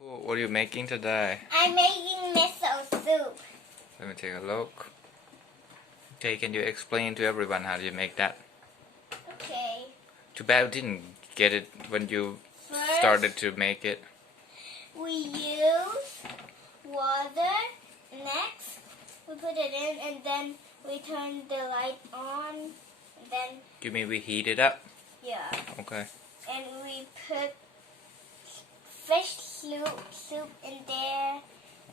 Chompoo, what are you making today? I'm making miso soup. Let me take a look. Okay, can you explain to everyone how you make that? Okay. Too bad we didn't get it when you First, started to make it. we use water. Next, we put it in and then we turn the light on. And then, You mean we heat it up? yeah. Okay. And we put fish soup in there.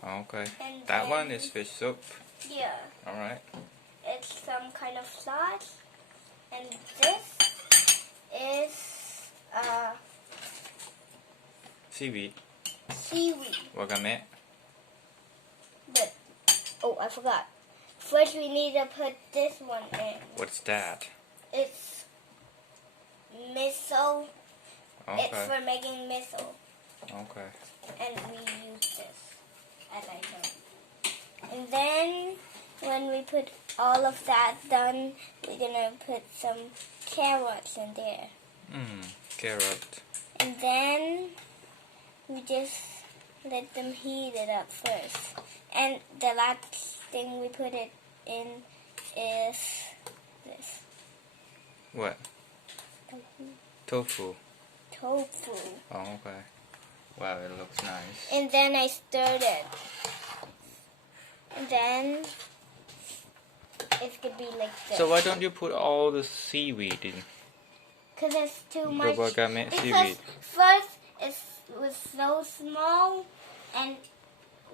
Okay. And That then, one is fish soup. Yeah. Alright. It's some kind of sauce. And this is Seaweed. seaweed. Wakame. But, oh, I forgot. First, we need to put this one in. What's that? It's miso. It's Okay. for making miso. Okay. And we use this, as I know. And then, when we put all of that done, we're gonna put some carrots in there. Carrot. And then, we just let them heat it up first. And the last thing we put it in is this. What? Tofu. Tofu. Oh, okay. Wow, it looks nice. And then I stirred it. And then it's gonna be like this. So why don't you put all the seaweed in? Because it's too much. Wakame Because seaweed. first it was so small, and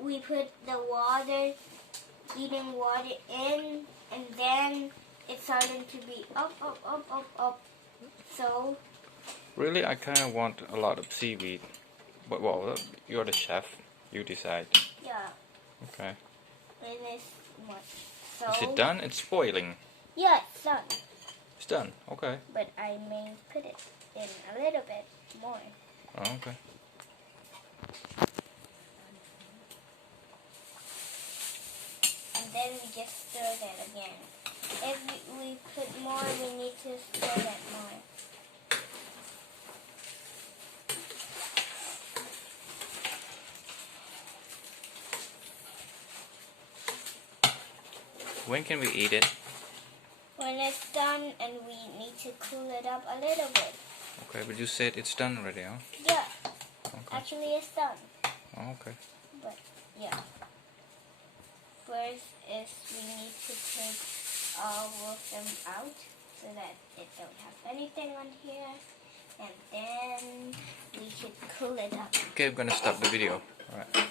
we put the water, heating water in, and then it started to be up. So Really, I kind of want a lot of seaweed. But well, you're the chef. You decide. yeah, Okay. it is much. So Is it done? It's boiling. yeah, it's done. It's done. Okay. But I may put it in a little bit more. Oh, okay. And then we just stir that again. If we put more, we need to stir that more. When can we eat it? When it's done, and we need to cool it up a little bit. Okay, but you said it's done already, huh? Yeah, Okay. actually it's done. Oh, okay. But yeah. First is we need to take all of them out so that it don't have anything on here. And then we should cool it up. Okay, I'm gonna stop the video. Alright.